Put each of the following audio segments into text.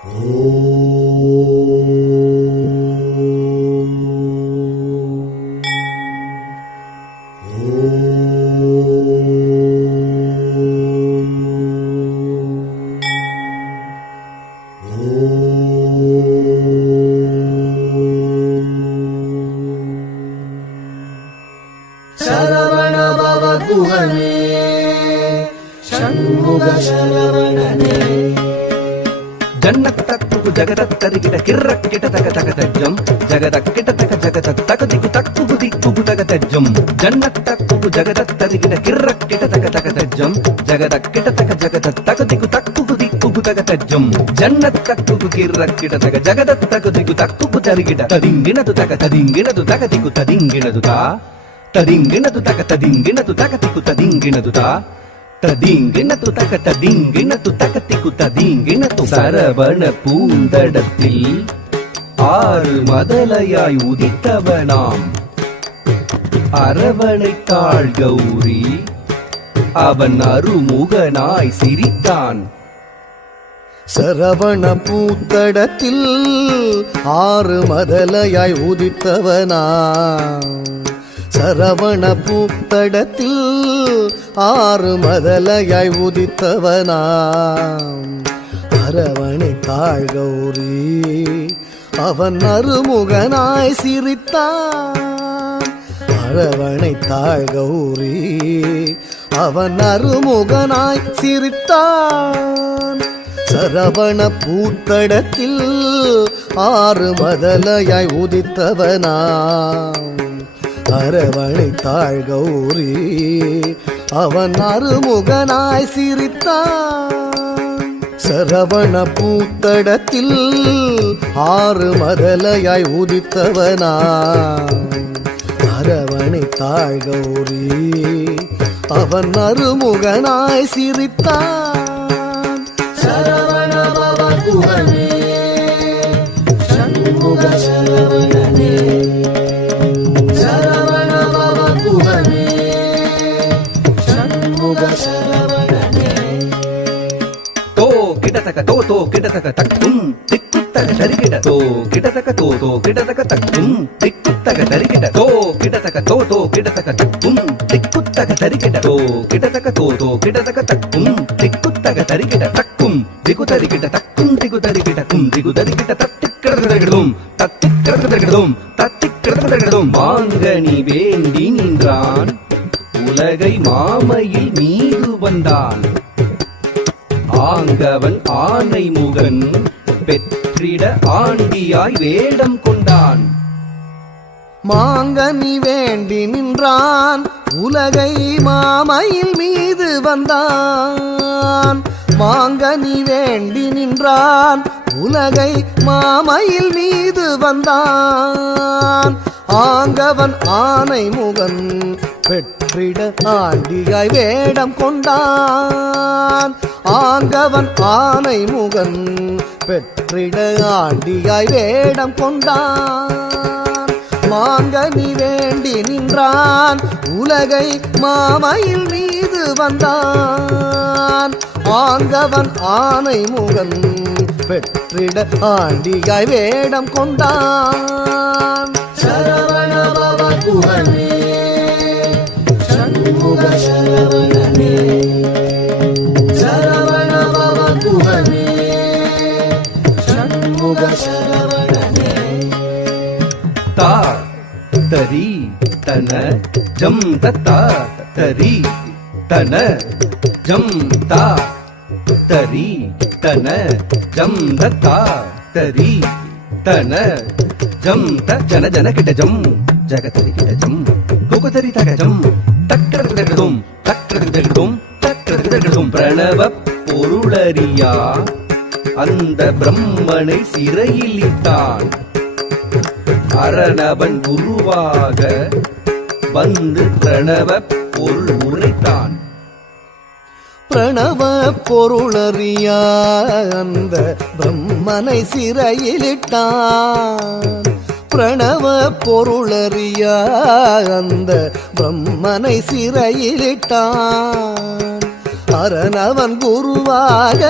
சரவண பவ குகனே ஷண்முக சரவணனே ஜன்னத்தக்கு ஜகதத்தரிகிட கிர்ரக்கிட தக தக தஜ்ஜம் ஜகதக்கிட தக ஜகதத்தக திகு தக்கு திக்கு தக தஜ்ஜம் ஜன்னத்தக்கு ஜகதத்தரிகிட கிர்ரக்கிட தக தக தஜ்ஜம் ஜகதக்கிட தக ஜகதத்தக திகு தக்கு திக்கு தக தஜ்ஜம் ஜன்னத்தக்கு கிர்ரக்கிட தக ஜகதத்தக திகு தக்கு தரிகிட ததிங்கினது தக ததிங்கினது தக திகு ததிங்கினது தா ததிங்கினது தக ததிங்கினது தக திகு ததிங்கினது தா ததிங்கினது தக ததிங்கினது தக திகு ததிங்கினது சரவண பூந்தடத்தில் ஆறு மதலையாய் உதித்தவனாம் அரவணைத்தாள் கௌரி அவன் அருமுகனாய் சிரித்தான். சரவண பூத்தடத்தில் ஆறு மதலையாய் உதித்தவனா சரவண பூத்தடத்தில் ஆறு மதலையாய் உதித்தவனா அரவணைத்தாள் கௌரி அவன் அருமுகனாய் சிரித்தான். அரவணைத்தாள் கௌரி அவன் அருமுகனாய் சிரித்தான். சரவண பூத்தடத்தில் ஆறு மதலையாய் உதித்தவனா அரவணைத்தாள் கௌரி அவன் அருமுகனாய் சிரித்தான். சரவண பூத்தடத்தில் ஆறு மதலையாய் உதித்தவனா அரவணைத்தாள் கௌரி அவன் அருமுகனாய் சிரித்தான். சரவண பவ குகனே ஷண்முக சரவணனே சரவண பவ குகனே ஷண்முக சரவணனே தோ கிடதக தோ தோ கிடதக தக்கும் திக்குத்தக தரிகிட தோ கிடதக தோ தோ கிடதக தக்கும் திக்குத்தக தரிகிட தோ கிடதக தோ தோ கிடதக தக்கும் திக்குத்தக தரிகிட தோ கிடதக தோ தோ கிடதக தக்கும் திக்குத்தக தரிகிட தக்கும் திகு தரிகிட தக்கும் திகு தரிகிட கும் திகு தரிகிட தத்திக்கிறதும் தத்திக்கிறதும் தத்திக்கிறதும் மாங்கனி வேண்டி நின்றான் உலகை மாமையில் மீது வந்தான். ஆங்கவன் ஆனை முகன் பெற்றிட ஆண்டியாய் வேடம் கொண்டான். மாங்கனி வேண்டி நின்றான் உலகை மாமையில் மீது வந்தான். மாங்கனி வேண்டி நின்றான் உலகை மாமையில் மீது வந்தான். ஆங்கவன் ஆனை முகன் பெற்றிட ஆண்டியாய் வேடம் கொண்டான். ஆங்கவன் ஆனை முகன் பெற்றிட ஆண்டியாய் வேடம் கொண்டான். மாங்கனி வேண்டி நின்றான் உலகை மாமையில் மீது வந்தான். ஆங்கவன் ஆனை முகன் பெற்றிட ஆண்டியாய் வேடம் கொண்டான். சரவண பவ குகனே ஷண்முக சரவணனே சரவண பவ குகனே ஷண்முக சரவணனே தா தரி தன ஜம் தத்தா தரி தன ஜம் தா தரி தன ஜம் தத்தா தரி தன ஜம் த ஜன ஜன கிட்ட ஜம் ஜகதரி கிட்ட ஜம் குகதரி தக ஜம் தக்கரதும் தக்கரதும் தக்கரதும் பிரணவ பொருளறியா அந்த பிரம்மனை சிறையில் இட்டான். அரணவன் குருவாக வந்து பிரணவ பொருள் உரைத்தான். பிரணவ பொருளறியா அந்த பிரம்மனை சிறையிலிட்டான். பிரணவ பொருளறியா அந்த பிரம்மனை சிறையிலிட்டான். அரணவன் குருவாக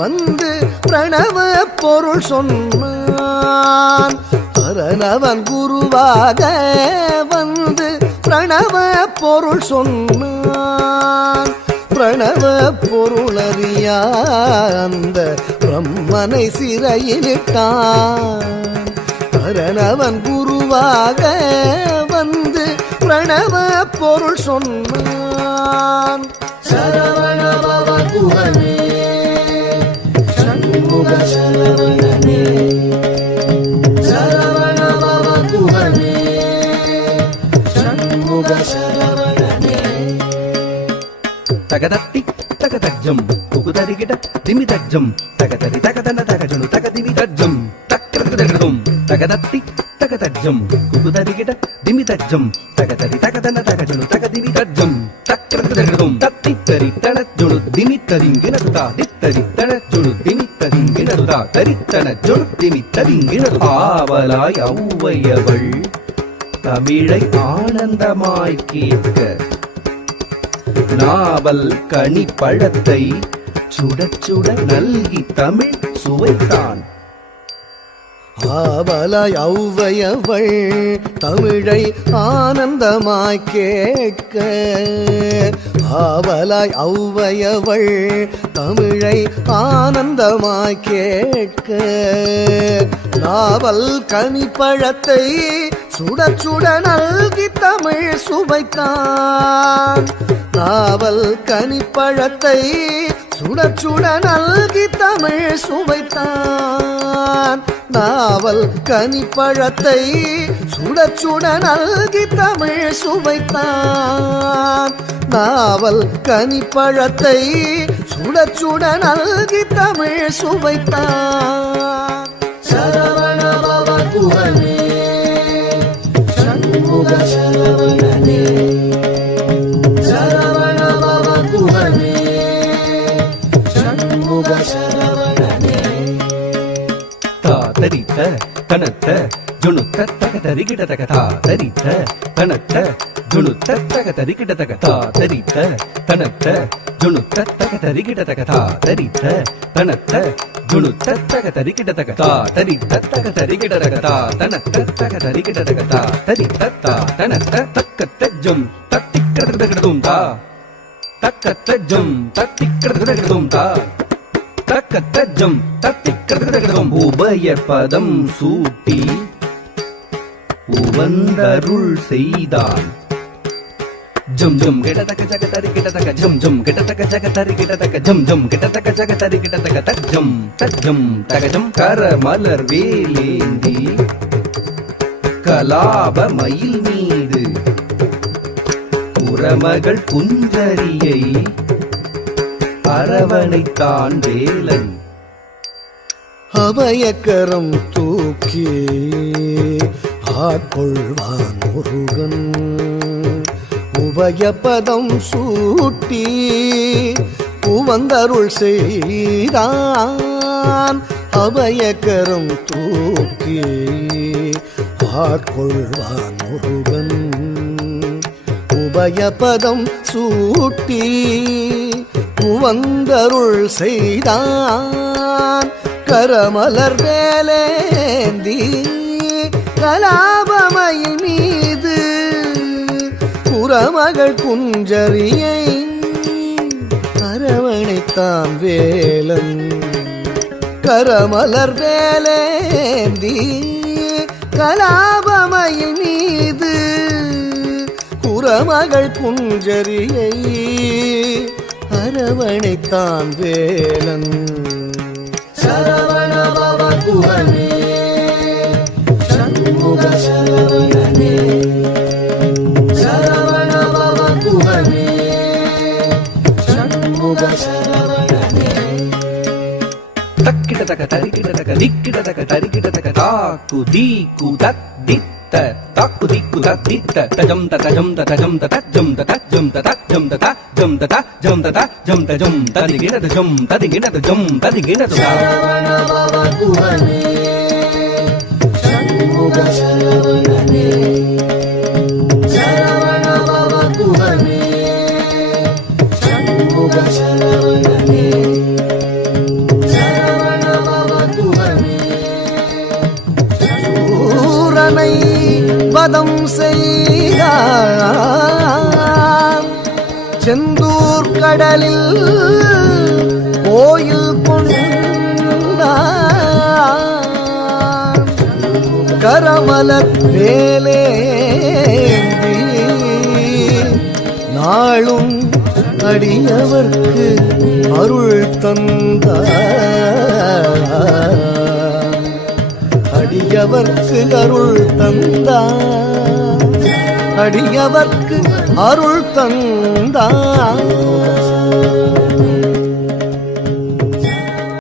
வந்து பிரணவ பொருள் சொன்னான். அரணவன் குருவாக வந்து பிரணவ பொருள் சொன்னான். பிரணவ பொருளறியா அந்த பிரம்மனை சிறையிலிட்டான். அரணவன் குருவாக வந்து பிரணவ பொருள் சொன்னான். சரவணபவ குஹனே சண்முக சரவணனே சரவணபவ குஹனே சண்முக சரவணனே. தகதத்தி தகதஜம் குகுதரிகிட திமிதஜம் தகதரி தகதன தகஜனு தகதிவி தஜம் தக்ரதகதம் தகதத்தி தகதஜம் குகுதரிகிட திமிதஜம் தகதரி தகதன தகஜனு தகதிவி தஜம் தக்ரதகதம் தத்தித்தரி தனஜுனு திமித்தரிங்கினதுதா தித்தரி தனஜுனு திமித்தரிங்கினதுதா தரித்தன ஜுனு திமித்தரிங்கினது. ஆவலாய் ஔவையவள் தமிழை ஆனந்தமாய் கேட்க நாவல் கனி பழத்தை சுட சுட நல்கி தமிழ் சுவைத்தான். ஆவலாய் ஔவையவள் தமிழை ஆனந்தமாய் கேட்க ஆவலாய் ஔவையவள் தமிழை ஆனந்தமாய் கேட்க நாவல் கனிப்பழத்தை சுட சுட நல்கி தமிழ் சுவைத்தான். நாவல் கனிப்பழத்தை சுட சுட நல்கி தமிழ் சுவைத்தான். நாவல் கனிப்பழத்தை சுட சுட நல்கி தமிழ் சுவைத்தான். நாவல் கனிப்பழத்தை சுட சுட நல்கி தமிழ் சுவைத்தான். சரவணபவ குஹனே சண்முக சரவணனே சரவணபவ குஹனே சண்முக சரவணனே. தரித்த தனத்த ஜுணுத்த தகதரிகிட தகதா தரித்த தனத்த ஜுணுத்த தகதரிகிட தகதா தரித்த தனத்த ஜுணுத்த தகதரிகிட தகதா தரித்த தனத்த ஜுணுத்த தகதரிகிட தகதா தரித்த தகதரிகிட தகதா தனத்த தகதரிகிட தகதா தரித்த தனத்த தக்கத்த ஜம் தத்திக்கிடதகதும் தா தக்கத்த ஜம் தத்திக்கிடதகதும் தா தக்கத்தஜம் தத்திக்கிடதகதும். உபய பதம் சூட்டி உவந்தருள் செய்தான். ஜம் ஜம் கிடதக ஜகதரி கிடதக ஜம் ஜம் கிடதக ஜகதரி கிடதக ஜம் ஜம் கிடதக ஜகதரி கிடதக தஜம் தஜம் தகஜம் கரமலர் வேலேந்தி கலாப மயில் மீது புறமகள் குஞ்சரியை அரவணைத்தான் வேலன். அபயக்கரம் தூக்கி ஆட்கொள்வான் முருகன். உபயபதம் சூட்டி உவந்தருள் செய்தான். அபயக்கரம் தூக்கி ஆட்கொள்வான் முருகன். உபயபதம் சூட்டி உவந்தருள் செய்தான். கரமலர் வேலேந்தி கலாபமயில் மீது புறமகள் குஞ்சரியை அரவணைத்தான் வேலன். கரமலர் வேலேந்தி கலாபமயில் மீது புறமகள் குஞ்சரியை அரவணைத்தான் வேலன். சரவணபவ குஹனே சண்முக சரவணனே சரவணபவ குஹனே சண்முக சரவணனே. தக்கிடதக தரிகிடதக திக்கிடதக தரிகிடதக தாக்கு தீக்கு தத்தித்த தாக்கு திக்கு தத்தித்த தஜம் தஜம் தஜம் தஜம் தஜம் தஜம் தஜம் தஜம் தஜம் தஜம் ததிகிடதஜம் ததிகிடதஜம் ததிகிடத. சரவணபவ குஹனே சண்முக சரவணனே சரவணபவ குஹனே சண்முக சரவணனே சரவணபவ குஹனே அசுரனை வதம் செய்தார். செந்தூர் கடலில் கோயில் கொண்டார். கரமலர் வேலேந்தி நாளும் அடியவர்க்கு அருள் தந்தார். அடியவர்க்கு அருள் தந்தார். அடியவர்க்கு அருள் தந்தார்.